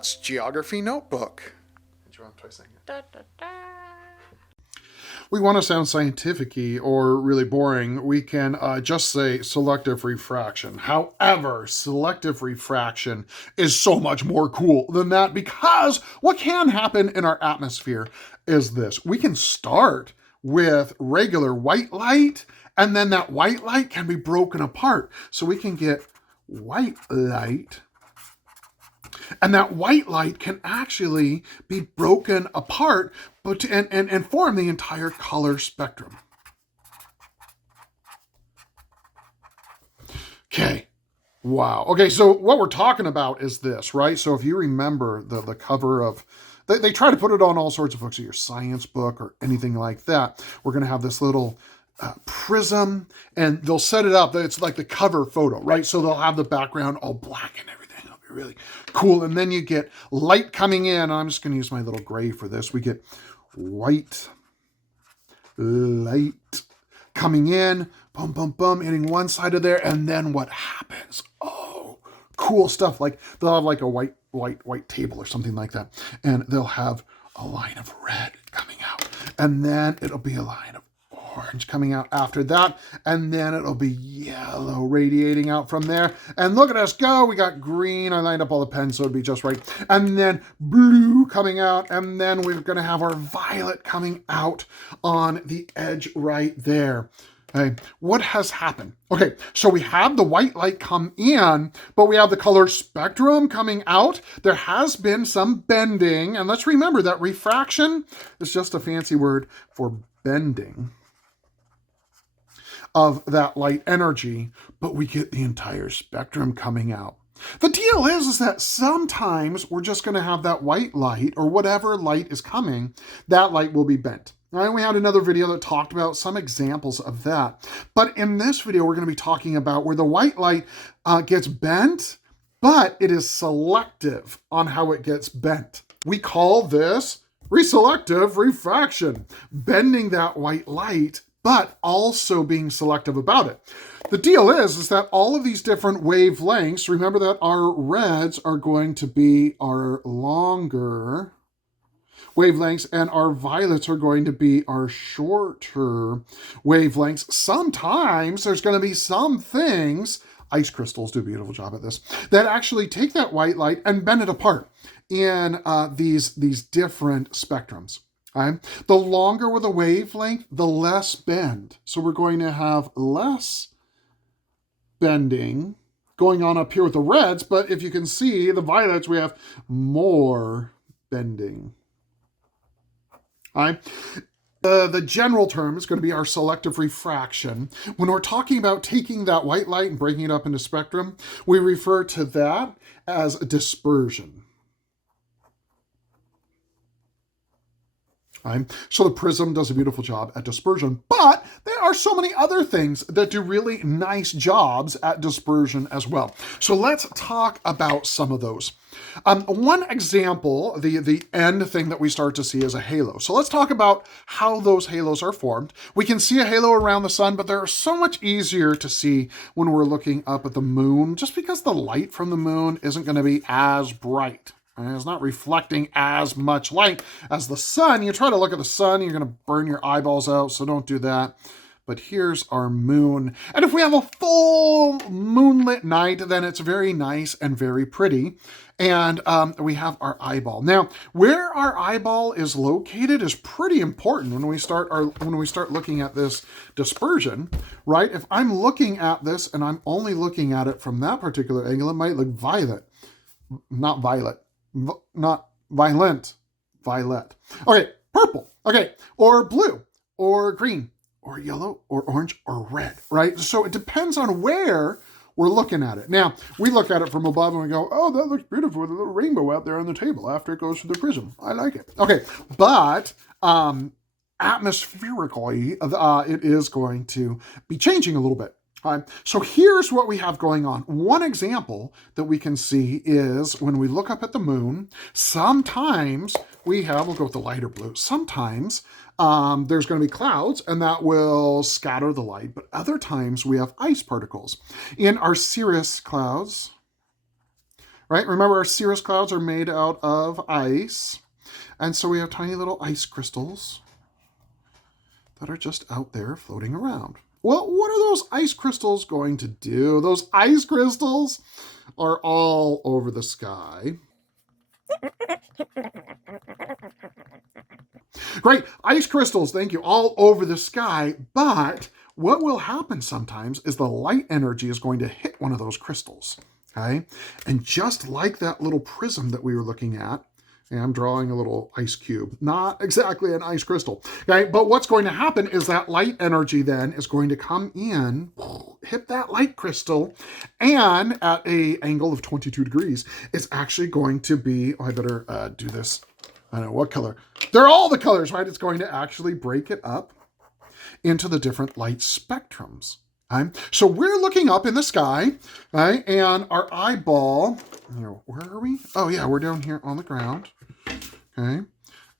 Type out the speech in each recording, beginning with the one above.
Scott's Geography Notebook. Do you want to try saying it? Da, da, da. We want to sound scientific-y or really boring, we can just say selective refraction. However, selective refraction is so much more cool than that, because what can happen in our atmosphere is this. We can start with regular white light, and then that white light can be broken apart. So we can get white light, and that white light can actually be broken apart and form the entire color spectrum. Okay. Wow. Okay, so what we're talking about is this, right? So if you remember the cover of, they try to put it on all sorts of books, your science book or anything like that. We're going to have this little prism, and they'll set it up. It's like the cover photo, right? So they'll have the background all black and everything. It'll be really cool. And then you get light coming in. I'm just going to use my little gray for this. We get white light coming in, boom, boom, boom, hitting one side of there. And then what happens? Oh, cool stuff. Like they'll have like a white table or something like that. And they'll have a line of red coming out. And then it'll be a line of orange coming out after that, and then it'll be yellow radiating out from there. And look at us go. We got green. I lined up all the pens so it'd be just right. And then blue coming out, and then we're going to have our violet coming out on the edge right there. Okay, what has happened? Okay, so we have the white light come in, but we have the color spectrum coming out. There has been some bending, and let's remember that refraction is just a fancy word for bending of that light energy, but we get the entire spectrum coming out. The deal is that sometimes we're just going to have that white light, or whatever light is coming, that light will be bent. All right, we had another video that talked about some examples of that. But in this video, we're going to be talking about where the white light gets bent, but it is selective on how it gets bent. We call this selective refraction, bending that white light, but also being selective about it. The deal is that all of these different wavelengths, remember that our reds are going to be our longer wavelengths, and our violets are going to be our shorter wavelengths. Sometimes there's going to be some things, ice crystals do a beautiful job at this, that actually take that white light and bend it apart in these different spectrums. Okay? The longer the wavelength, the less bend. So we're going to have less bending going on up here with the reds, but if you can see the violets, we have more bending. All right? The general term is going to be our selective refraction. When we're talking about taking that white light and breaking it up into spectrum, we refer to that as dispersion. Right? So the prism does a beautiful job at dispersion, but there are so many other things that do really nice jobs at dispersion as well. So let's talk about some of those. One example, the end thing that we start to see is a halo. So let's talk about how those halos are formed. We can see a halo around the sun, but they're so much easier to see when we're looking up at the moon, just because the light from the moon isn't going to be as bright. And it's not reflecting as much light as the sun. You try to look at the sun, you're going to burn your eyeballs out, so don't do that. But here's our moon. And if we have a full moonlit night, then it's very nice and very pretty. And we have our eyeball. Now, where our eyeball is located is pretty important when we start looking at this dispersion, right? If I'm looking at this and I'm only looking at it from that particular angle, it might look violet, not violet. Not violent, violet. Okay, purple. Okay, or blue, or green, or yellow, or orange, or red, right? So it depends on where we're looking at it. Now, we look at it from above and we go, oh, that looks beautiful with a little rainbow out there on the table after it goes through the prism. I like it. Okay, but atmospherically, it is going to be changing a little bit. So here's what we have going on. One example that we can see is when we look up at the moon, sometimes we'll go with the lighter blue. Sometimes there's going to be clouds and that will scatter the light, but other times we have ice particles. In our cirrus clouds, right? Remember, our cirrus clouds are made out of ice. And so we have tiny little ice crystals that are just out there floating around. Well, what are those ice crystals going to do? Those ice crystals are all over the sky. Great, ice crystals, thank you, all over the sky. But what will happen sometimes is the light energy is going to hit one of those crystals, okay? And just like that little prism that we were looking at, and I'm drawing a little ice cube, not exactly an ice crystal, okay? But what's going to happen is that light energy then is going to come in, hit that light crystal, and at an angle of 22 degrees, it's actually going to be, oh, I better do this. I don't know what color. They're all the colors, right? It's going to actually break it up into the different light spectrums. Okay? So we're looking up in the sky, right? And our eyeball, where are we? Oh yeah, we're down here on the ground. Okay.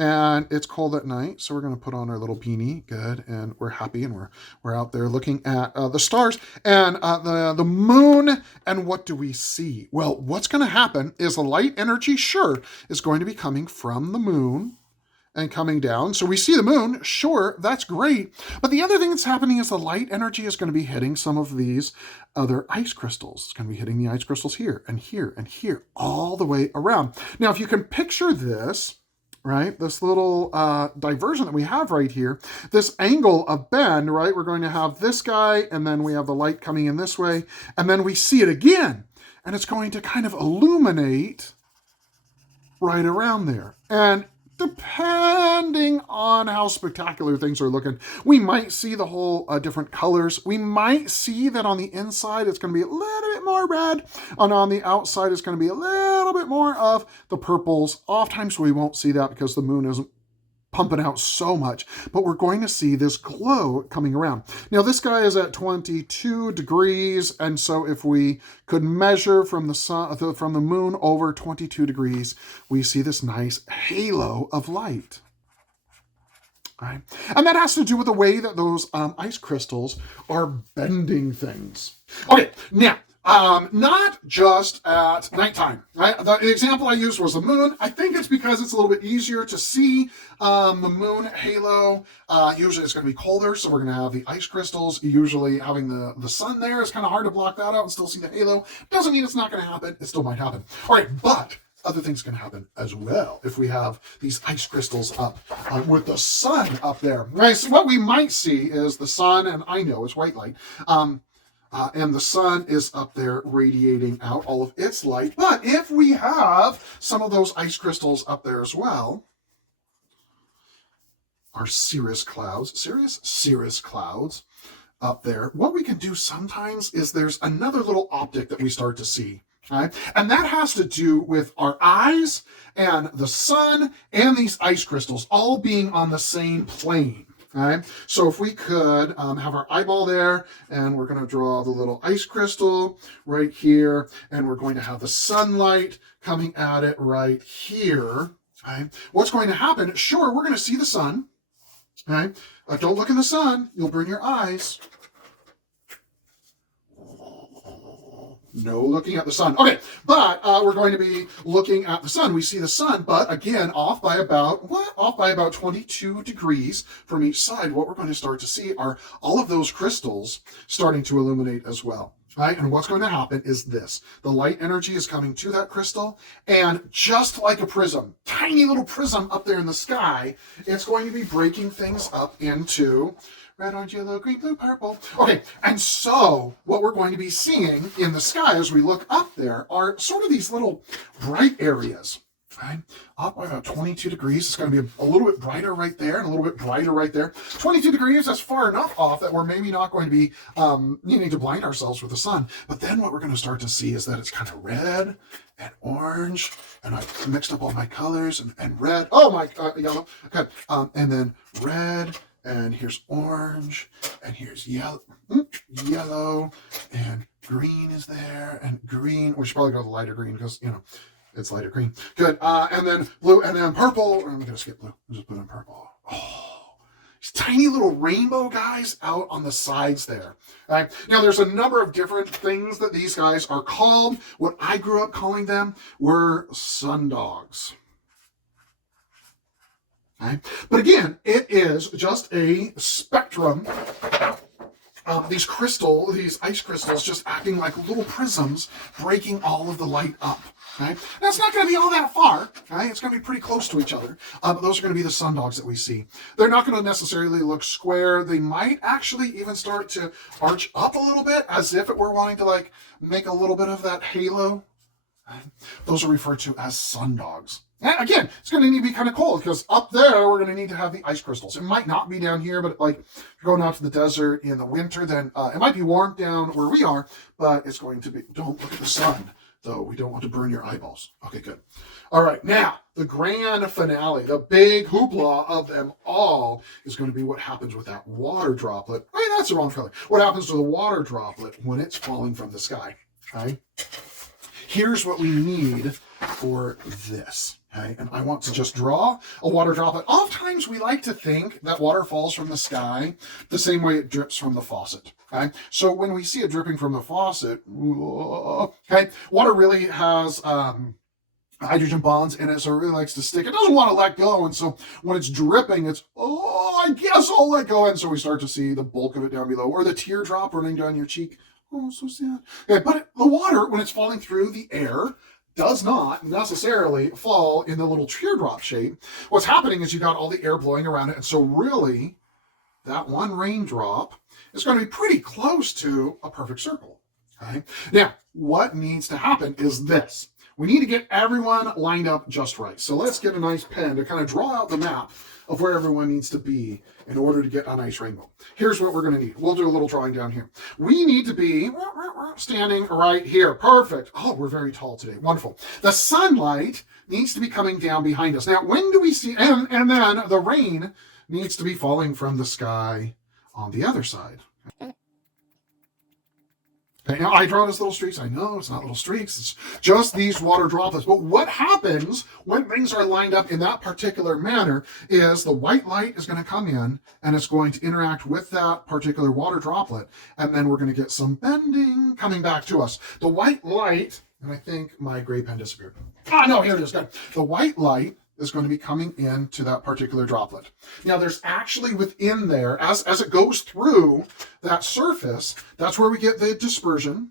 And it's cold at night, so we're going to put on our little beanie. Good. And we're happy, and we're out there looking at the stars and the moon. And what do we see? Well, what's going to happen is the light energy, sure, is going to be coming from the moon and coming down. So we see the moon, sure, that's great. But the other thing that's happening is the light energy is going to be hitting some of these other ice crystals. It's going to be hitting the ice crystals here and here and here, all the way around. Now, if you can picture this, right, this little diversion that we have right here, this angle of bend, right, we're going to have this guy, and then we have the light coming in this way, and then we see it again, and it's going to kind of illuminate right around there. And depending on how spectacular things are looking, we might see the whole different colors. We might see that on the inside it's going to be a little bit more red, and on the outside it's going to be a little bit more of the purples. Oftentimes we won't see that because the moon isn't pumping out so much, but we're going to see this glow coming around. Now this guy is at 22 degrees, and so if we could measure from the sun, from the moon over 22 degrees, we see this nice halo of light. Right? And that has to do with the way that those ice crystals are bending things. Okay, now, not just at nighttime. Right? The example I used was the moon. I think it's because it's a little bit easier to see the moon halo. Usually it's going to be colder, so we're going to have the ice crystals. Usually having the sun there is kind of hard to block that out and still see the halo. Doesn't mean it's not going to happen. It still might happen. All right, but other things can happen as well if we have these ice crystals up with the sun up there. Right? So what we might see is the sun, and I know it's white light, and the sun is up there radiating out all of its light. But if we have some of those ice crystals up there as well, our cirrus clouds up there, what we can do sometimes is there's another little optic that we start to see. Right? And that has to do with our eyes and the sun and these ice crystals all being on the same plane. Right? So if we could have our eyeball there, and we're going to draw the little ice crystal right here, and we're going to have the sunlight coming at it right here. Right? What's going to happen? Sure, we're going to see the sun. Right? Don't look in the sun. You'll burn your eyes. No looking at the sun. Okay, but we're going to be looking at the sun. We see the sun, but again, off by about 22 degrees from each side. What we're going to start to see are all of those crystals starting to illuminate as well. Right? And what's going to happen is this. The light energy is coming to that crystal, and just like a prism, tiny little prism up there in the sky, it's going to be breaking things up into red, orange, yellow, green, blue, purple. Okay, and so what we're going to be seeing in the sky as we look up there are sort of these little bright areas. Right? Up by about 22 degrees. It's going to be a little bit brighter right there and a little bit brighter right there. 22 degrees, that's far enough off that we're maybe not going to be needing to blind ourselves with the sun. But then what we're going to start to see is that it's kind of red and orange, and I've mixed up all my colors, and red. Oh, my, yellow. Okay, and then red, and here's orange, and here's yellow, and green is there, and green. We should probably go with the lighter green because, you know, it's lighter green. Good. And then blue, and then purple. I'm going to skip blue. I'll just put in purple. Oh, these tiny little rainbow guys out on the sides there. Right? Now, there's a number of different things that these guys are called. What I grew up calling them were sundogs. Okay? But again, it is just a spectrum of these ice crystals just acting like little prisms, breaking all of the light up. Okay? Now, it's not going to be all that far. Okay? It's going to be pretty close to each other. But those are going to be the sundogs that we see. They're not going to necessarily look square. They might actually even start to arch up a little bit, as if it were wanting to like make a little bit of that halo. Okay? Those are referred to as sundogs. And again, it's going to need to be kind of cold, because up there, we're going to need to have the ice crystals. It might not be down here, but like if you're going out to the desert in the winter, then it might be warm down where we are, but it's going to be, don't look at the sun, though. We don't want to burn your eyeballs. Okay, good. All right, now, the grand finale, the big hoopla of them all is going to be what happens with that water droplet. I mean, that's the wrong color. What happens to the water droplet when it's falling from the sky, okay? Here's what we need for this. Okay, and I want to just draw a water droplet. Oftentimes we like to think that water falls from the sky the same way it drips from the faucet. Okay, so when we see it dripping from the faucet, okay, water really has hydrogen bonds in it, so it really likes to stick. It doesn't want to let go, and so when it's dripping, it's, oh, I guess I'll let go, and so we start to see the bulk of it down below, or the teardrop running down your cheek. Oh, so sad. Okay, but the water, when it's falling through the air, does not necessarily fall in the little teardrop shape. What's happening is you got all the air blowing around it, and so really, that one raindrop is going to be pretty close to a perfect circle. Okay? Now, what needs to happen is this. We need to get everyone lined up just right. So let's get a nice pen to kind of draw out the map of where everyone needs to be in order to get a nice rainbow. Here's what we're going to need. We'll do a little drawing down here. We need to be standing right here. Perfect. Oh, we're very tall today. Wonderful. The sunlight needs to be coming down behind us. Now, when do we see, and then the rain needs to be falling from the sky on the other side. Okay, now I draw these little streaks. I know it's not little streaks. It's just these water droplets. But what happens when things are lined up in that particular manner is the white light is going to come in and it's going to interact with that particular water droplet. And then we're going to get some bending coming back to us. The white light, and I think my gray pen disappeared. Ah, no, here it is. Good. The white light is going to be coming into that particular droplet. Now, there's actually within there, as it goes through that surface, that's where we get the dispersion.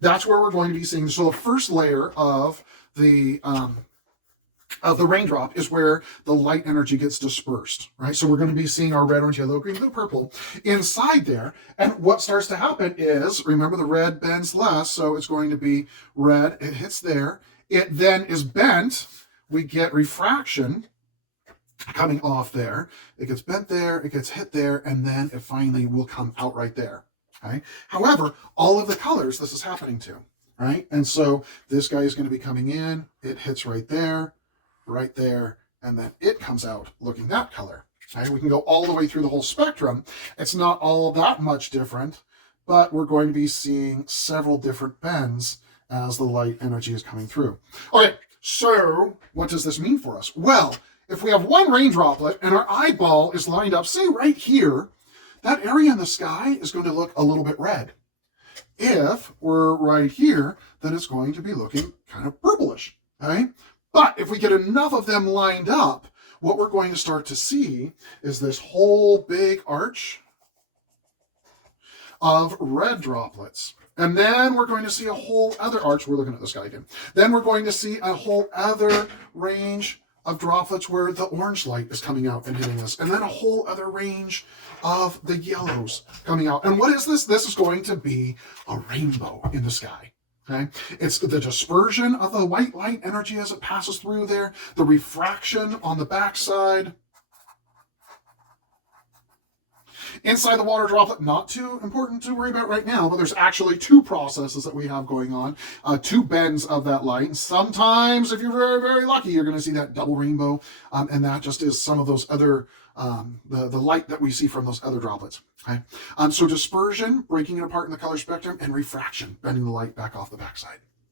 That's where we're going to be seeing. So the first layer of the raindrop is where the light energy gets dispersed, right? So we're going to be seeing our red, orange, yellow, green, blue, purple inside there. And what starts to happen is, remember, the red bends less, so it's going to be red. It hits there. It then is bent. We get refraction coming off there. It gets bent there, it gets hit there, and then it finally will come out right there. Okay? However, all of the colors this is happening to, right? And so this guy is going to be coming in, it hits right there, and then it comes out looking that color. Okay? We can go all the way through the whole spectrum. It's not all that much different, but we're going to be seeing several different bends as the light energy is coming through. Okay, so what does this mean for us? Well, if we have one rain droplet and our eyeball is lined up, say right here, that area in the sky is going to look a little bit red. If we're right here, then it's going to be looking kind of purplish, okay? But if we get enough of them lined up, what we're going to start to see is this whole big arch of red droplets. And then we're going to see a whole other arch. We're looking at the sky again. Then we're going to see a whole other range of droplets where the orange light is coming out and hitting us. And then a whole other range of the yellows coming out. And what is this? This is going to be a rainbow in the sky. Okay? It's the dispersion of the white light energy as it passes through there, the refraction on the backside. Inside the water droplet, not too important to worry about right now, but there's actually two processes that we have going on, two bends of that light. And sometimes, if you're very, very lucky, you're going to see that double rainbow, and that just is some of those other, the light that we see from those other droplets. Okay, so dispersion, breaking it apart in the color spectrum, and refraction, bending the light back off the backside.